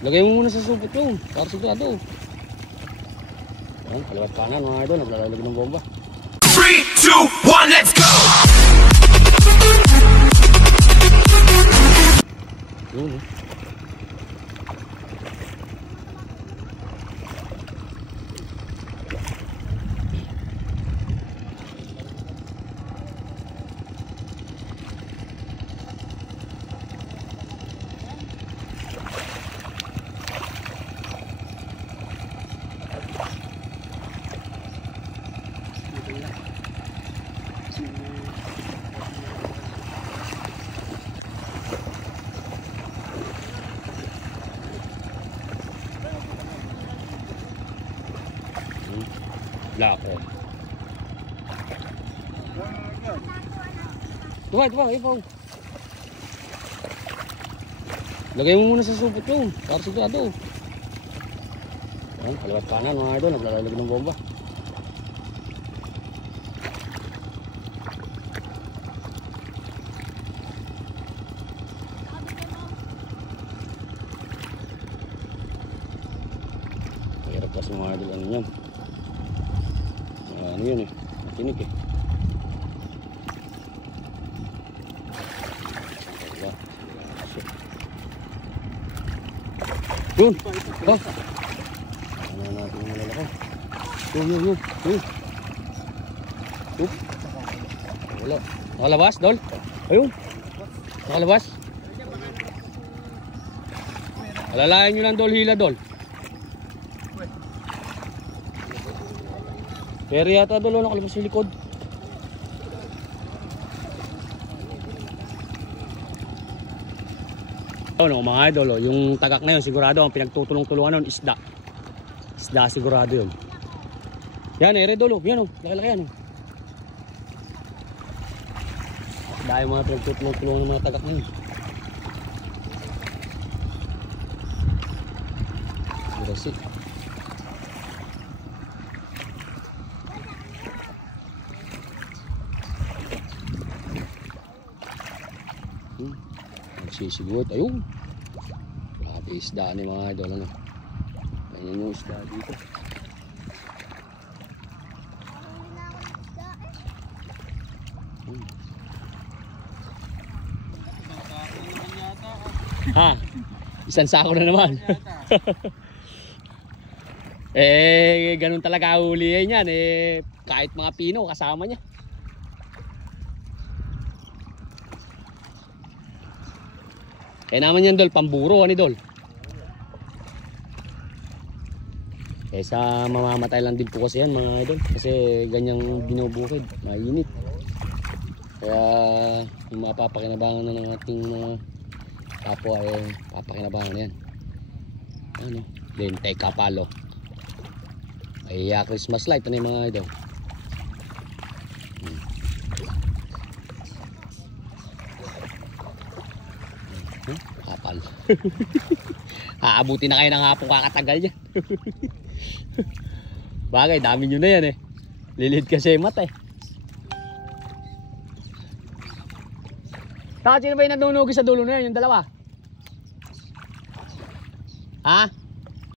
Lagay mo muna sa supot yun. Para sigurado. Ayan, kaliwat kanan mga idol. Naglalagay ng bomba. 3, 2, 1, let's go! Yun eh. Lako. Tuwa, ipaw. Lagay mo muna sa supot yun. Para sigurado. Ayan, kaliwat kanan mga idol. Naglalagay ng bomba. Hirap kasi mga idol ano yan. Ano yun eh, makinig eh. Yun! Oh! Ano natin yung malalaki? Yun! Wala. Nakalabas, Dol? Ayun! Nakalabas? Alalayan nyo lang, Dol, hila, Dol. Pero yata Dol, nakalabas yung likod. Ano mga idol, yung tagak na yun sigurado ang pinagtutulong-tulungan nun isda. Isda sigurado yun. Yan ere Dol, yan o, laki-laki yan o. Dahil mga pinagtutulong-tulungan ng mga tagak na yun. Grasit. Nagsisigot, ayun. Lahat isda ni mga idol ano. Ayan yung isda dito. Ha, isang sako na naman. Ganun talaga hulihin yan kahit mga pino kasama niya. Kaya naman yan Dol, pamburo ani Dol. Kesa mamamatay lang din po kasi yan mga idol. Kasi ganyang binubukid, mainit. Kaya yung mapapakinabangan na ng ating kapwa ay papakinabangan na yan. Ano? Lente kapalo. Ay Christmas light ano yung mga idol. Kapal. Aabuti na kayo ng hapong kakatagal yan. Bagay, dami nyo na yan eh. Lilid kasi mata eh. Saka sino ba yung nadunugi sa dulo na yan? Yung dalawa? Ha?